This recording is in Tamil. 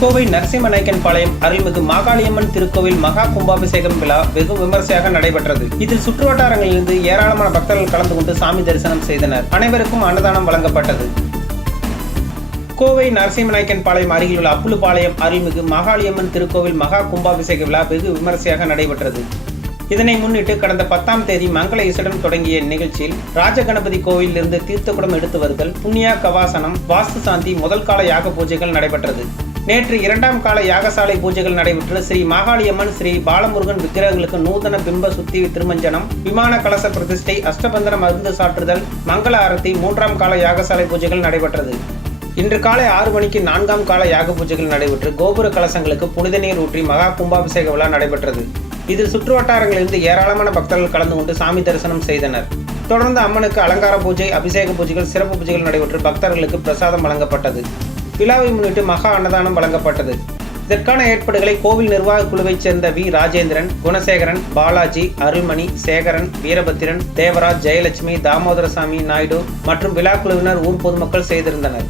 கோவை நரசிம்மநாயக்கன் பாளையம் அருள்மிகு மாகாளியம்மன் திருக்கோவில் மகா கும்பாபிஷேகம் விழா வெகு விமர்சையாக நடைபெற்றது. இதில் சுற்றுவட்டாரங்களிலிருந்து ஏராளமான பக்தர்கள் கலந்து கொண்டு சாமி தரிசனம் செய்தனர். அனைவருக்கும் அன்னதானம் வழங்கப்பட்டது. கோவை நரசிம்மநாயக்கன் பாளையம் அருகில் உள்ள அப்புலுபாளையம் அருள்மிகு மாகாளியம்மன் திருக்கோவில் மகா கும்பாபிஷேக விழா வெகு விமர்சையாக நடைபெற்றது. இதனை முன்னிட்டு கடந்த பத்தாம் தேதி மங்கள இசையுடன் தொடங்கிய நிகழ்ச்சியில் ராஜகணபதி கோவிலிருந்து தீர்த்தக்குடம் எடுத்து வருதல் புண்ணியா கவாசனம் வாஸ்து சாந்தி முதல் கால யாக பூஜைகள் நடைபெற்றது. நேற்று இரண்டாம் கால யாகசாலை பூஜைகள் நடைபெற்று ஸ்ரீ மாகாளியம்மன் ஸ்ரீ பாலமுருகன் விக்கிரகங்களுக்கு நூதன பிம்ப சுத்தி திருமஞ்சனம் விமான கலச பிரதிஷ்டை அஷ்டபந்தன மருந்து சாற்றுதல் மங்கள ஆரத்தி மூன்றாம் கால யாகசாலை பூஜைகள் நடைபெற்றது. இன்று காலை ஆறு மணிக்கு நான்காம் கால யாக பூஜைகள் நடைபெற்று கோபுர கலசங்களுக்கு புனித நீர் ஊற்றி மகா கும்பாபிஷேக விழா நடைபெற்றது. இதில் சுற்றுவட்டாரங்களிலிருந்து ஏராளமான பக்தர்கள் கலந்து கொண்டு சாமி தரிசனம் செய்தனர். தொடர்ந்து அம்மனுக்கு அலங்கார பூஜை அபிஷேக பூஜைகள் சிறப்பு பூஜைகள் நடைபெற்று பக்தர்களுக்கு பிரசாதம் வழங்கப்பட்டது. விழாவை முன்னிட்டு மகா அன்னதானம் வழங்கப்பட்டது. இதற்கான ஏற்பாடுகளை கோவில் நிர்வாக குழுவைச் சேர்ந்த வி. ராஜேந்திரன் குணசேகரன் பாலாஜி அருள்மணி சேகரன் வீரபத்திரன் தேவராஜ் ஜெயலட்சுமி தாமோதரசாமி நாயுடு மற்றும் விழா குழுவினர் ஊர் பொதுமக்கள் செய்திருந்தனர்.